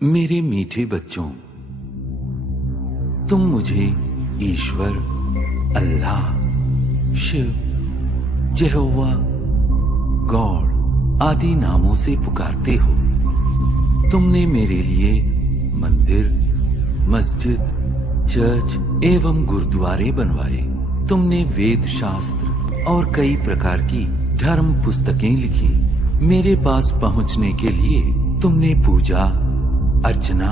मेरे मीठे बच्चों, तुम मुझे ईश्वर, अल्लाह, शिव, यहोवा, गॉड आदि नामों से पुकारते हो। तुमने मेरे लिए मंदिर, मस्जिद, चर्च एवं गुरुद्वारे बनवाए। तुमने वेद शास्त्र और कई प्रकार की धर्म पुस्तकें लिखी। मेरे पास पहुंचने के लिए तुमने पूजा, अर्चना,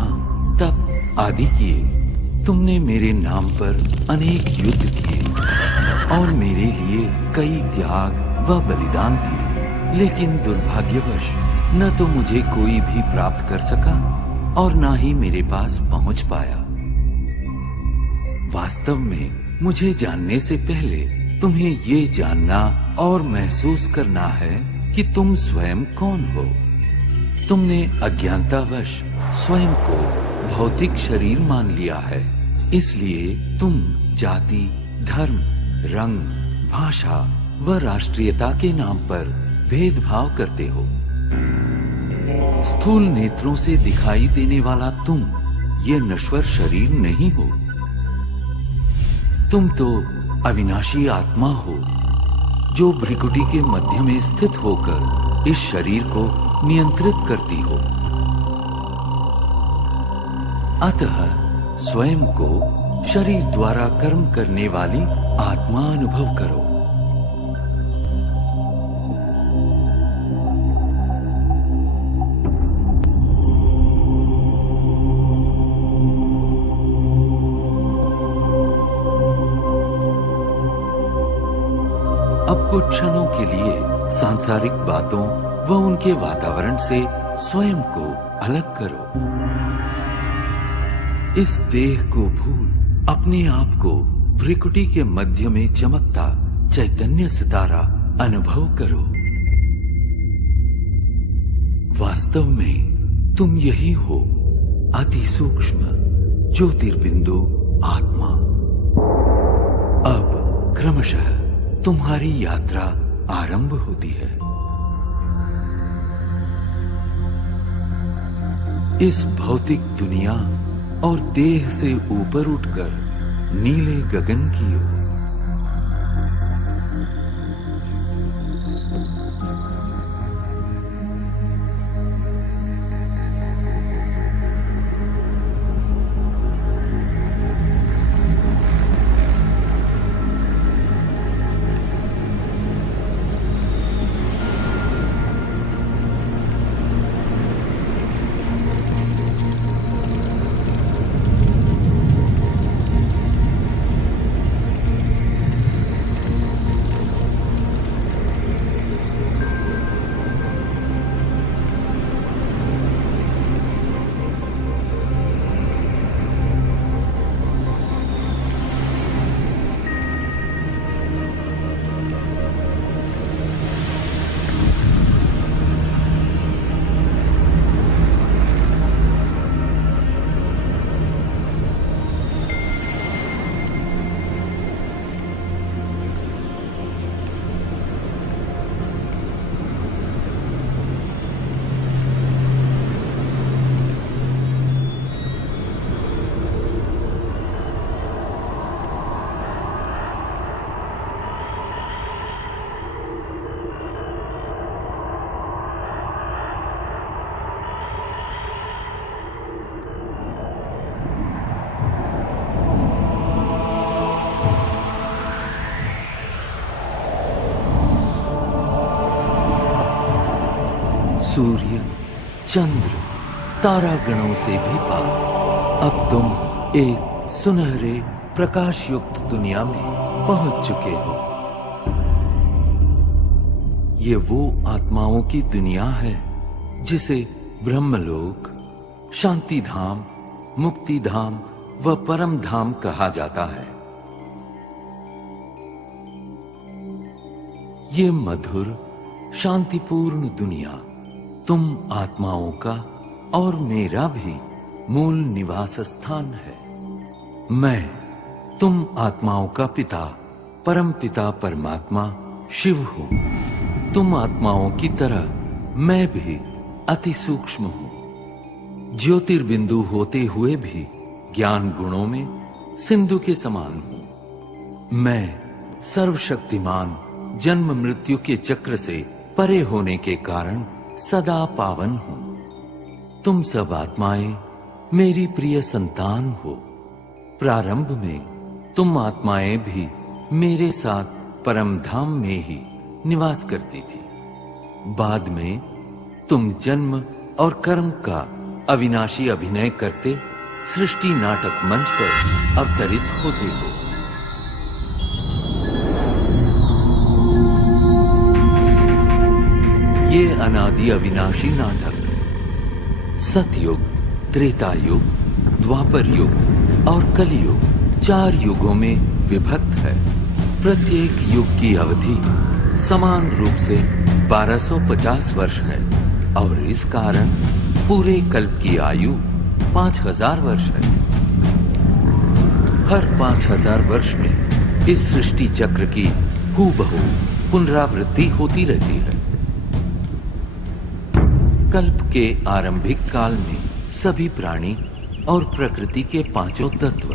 तप आदि किए। तुमने मेरे नाम पर अनेक युद्ध किए और मेरे लिए कई त्याग व बलिदान दिए। लेकिन दुर्भाग्यवश न तो मुझे कोई भी प्राप्त कर सका और न ही मेरे पास पहुंच पाया। वास्तव में मुझे जानने से पहले तुम्हें ये जानना और महसूस करना है कि तुम स्वयं कौन हो। तुमने अज्ञानतावश स्वयं को भौतिक शरीर मान लिया है, इसलिए तुम जाति, धर्म, रंग, भाषा व राष्ट्रीयता के नाम पर भेदभाव करते हो। स्थूल नेत्रों से दिखाई देने वाला तुम ये नश्वर शरीर नहीं हो। तुम तो अविनाशी आत्मा हो, जो भ्रिकुटी के मध्य में स्थित होकर इस शरीर को नियंत्रित करती हो। अतः स्वयं को शरीर द्वारा कर्म करने वाली आत्मा अनुभव करो। अब कुछ क्षणों के लिए सांसारिक बातों व उनके वातावरण से स्वयं को अलग करो। इस देह को भूल अपने आप को भ्रिकुटी के मध्य में चमकता चैतन्य सितारा अनुभव करो। वास्तव में तुम यही हो, अति सूक्ष्म ज्योतिर्बिंदु आत्मा। अब क्रमशः तुम्हारी यात्रा आरंभ होती है। इस भौतिक दुनिया और देह से ऊपर उठकर नीले गगन की ओर। सूर्य, चंद्र, तारागणों से भी पार अब तुम एक सुनहरे प्रकाश युक्त दुनिया में पहुंच चुके हो। ये वो आत्माओं की दुनिया है जिसे ब्रह्मलोक, शांति धाम, मुक्ति धाम व परम धाम कहा जाता है। ये मधुर शांतिपूर्ण दुनिया तुम आत्माओं का और मेरा भी मूल निवास स्थान है। मैं तुम आत्माओं का पिता, परम पिता परमात्मा शिव हूँ। तुम आत्माओं की तरह मैं भी अति सूक्ष्म हूँ। ज्योतिर्बिंदु होते हुए भी ज्ञान गुणों में सिंधु के समान हूं। मैं सर्वशक्तिमान जन्म मृत्यु के चक्र से परे होने के कारण सदा पावन हूं। तुम सब आत्माएं मेरी प्रिय संतान हो। प्रारंभ में तुम आत्माएं भी मेरे साथ परम धाम में ही निवास करती थी। बाद में तुम जन्म और कर्म का अविनाशी अभिनय करते सृष्टि नाटक मंच पर अवतरित होते हो। ये अनादि अविनाशी नाटक सतयुग, त्रेता युग, द्वापर युग और कलियुग 4 युगों में विभक्त है। प्रत्येक युग की अवधि समान रूप से 1250 वर्ष है और इस कारण पूरे कल्प की आयु 5000 वर्ष है। हर 5000 वर्ष में इस सृष्टि चक्र की हूबहू पुनरावृत्ति होती रहती है। कल्प के आरंभिक काल में सभी प्राणी और प्रकृति के 5 तत्व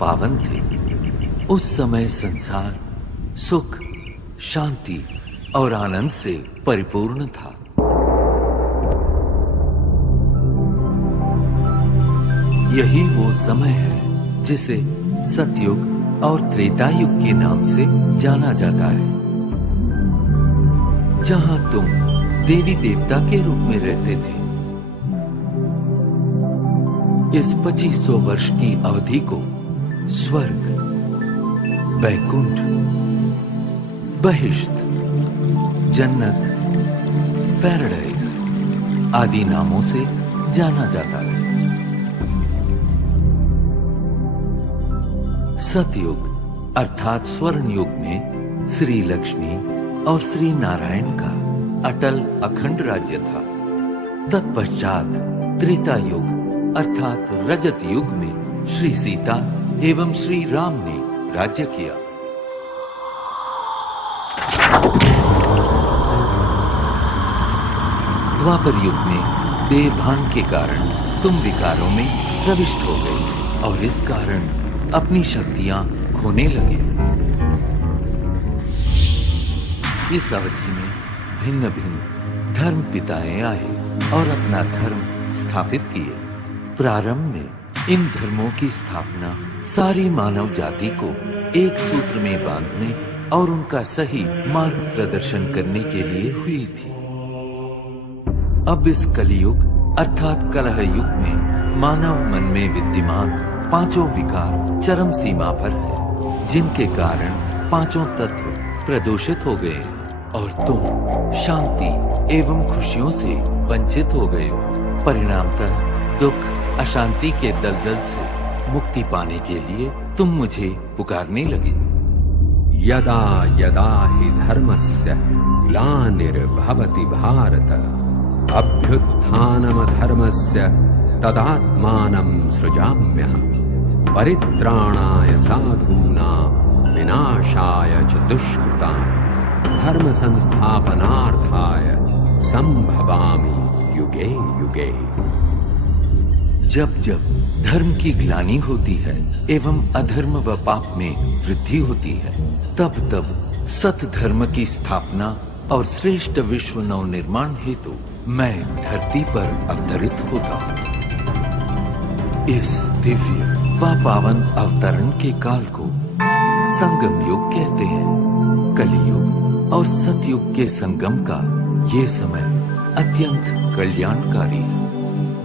पावन थे। उस समय संसार सुख, शांति और आनंद से परिपूर्ण था। यही वो समय है जिसे सतयुग और त्रेता युग के नाम से जाना जाता है, जहां तुम देवी देवता के रूप में रहते थे। इस 2500 वर्ष की अवधि को स्वर्ग, वैकुंठ, बहिष्ट, जन्नत, पैराडाइज आदि नामों से जाना जाता है। सतयुग अर्थात स्वर्ण युग में श्री लक्ष्मी और श्री नारायण का अटल अखंड राज्य था। तत्पश्चात त्रेता युग अर्थात रजत युग में श्री सीता एवं श्री राम ने राज्य किया। द्वापर युग में देहभान के कारण तुम विकारों में प्रविष्ट हो गए और इस कारण अपनी शक्तियां खोने लगे। इस अवधि में भिन्न भिन्न धर्म पिताएं आए और अपना धर्म स्थापित किए। प्रारंभ में इन धर्मों की स्थापना सारी मानव जाति को एक सूत्र में बांधने और उनका सही मार्ग प्रदर्शन करने के लिए हुई थी। अब इस कलियुग अर्थात कलह युग में मानव मन में विद्यमान 5 विकार चरम सीमा पर है, जिनके कारण 5 तत्व प्रदूषित हो गए हैं और तुम शांति एवं खुशियों से वंचित हो गए हो। परिणामतः दुख, अशांति के दलदल से मुक्ति पाने के लिए तुम मुझे पुकारने लगे। यदा यदा हि धर्मस्य ग्लानिर्भवति भारत अभ्युत्थानमधर्मस्य तदात्मानं सृजाम्यहम् परित्राणाय साधूनां विनाशाय च दुष्कृताम् धर्म संस्थापनार्थाय संभवामि युगे युगे। जब जब धर्म की ग्लानि होती है एवं अधर्म व पाप में वृद्धि होती है, तब तब सत धर्म की स्थापना और श्रेष्ठ विश्व नव निर्माण हेतु मैं धरती पर अवतरित होता हूँ। इस दिव्य व पावन अवतरण के काल को संगम युग कहते हैं। कलियुग और सतयुग के संगम का ये समय अत्यंत कल्याणकारी है।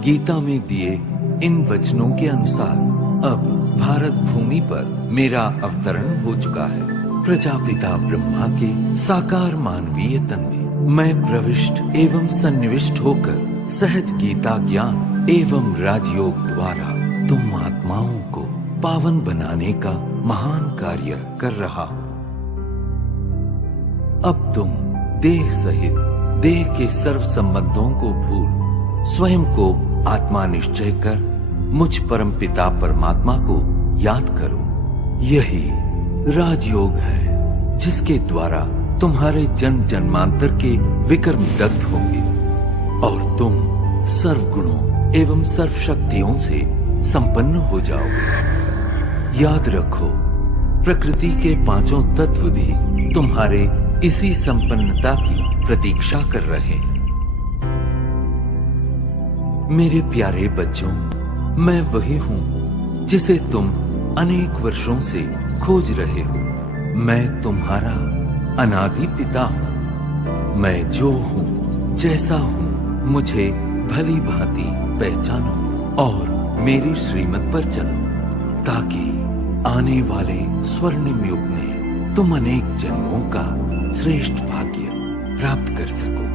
गीता में दिए इन वचनों के अनुसार अब भारत भूमि पर मेरा अवतरण हो चुका है। प्रजापिता ब्रह्मा के साकार मानवीय तन में मैं प्रविष्ट एवं सन्निविष्ट होकर सहज गीता ज्ञान एवं राजयोग द्वारा तुम आत्माओं को पावन बनाने का महान कार्य कर रहा हूँ। अब तुम देह सहित देह के सर्व संबंधों को भूल स्वयं को आत्मा निश्चय कर मुझ परम पिता परमात्मा को याद करो। यही राजयोग है जिसके द्वारा तुम्हारे जन्म जन्मांतर के विकर्म दग्ध होंगे और तुम सर्वगुणों एवं सर्वशक्तियों से संपन्न हो जाओगे। याद रखो, प्रकृति के पांचों तत्व भी तुम्हारे इसी संपन्नता की प्रतीक्षा कर रहे हैं। मेरे प्यारे बच्चों, मैं वही हूं जिसे तुम अनेक वर्षों से खोज रहे हो। मैं तुम्हारा अनादि पिता हूं। मैं जो हूं, जैसा हूं, मुझे भली भांति पहचानो और मेरी श्रीमत पर चलो, ताकि आने वाले स्वर्णिम युग में तुम अनेक जन्मों का श्रेष्ठ भाग्य प्राप्त कर सको।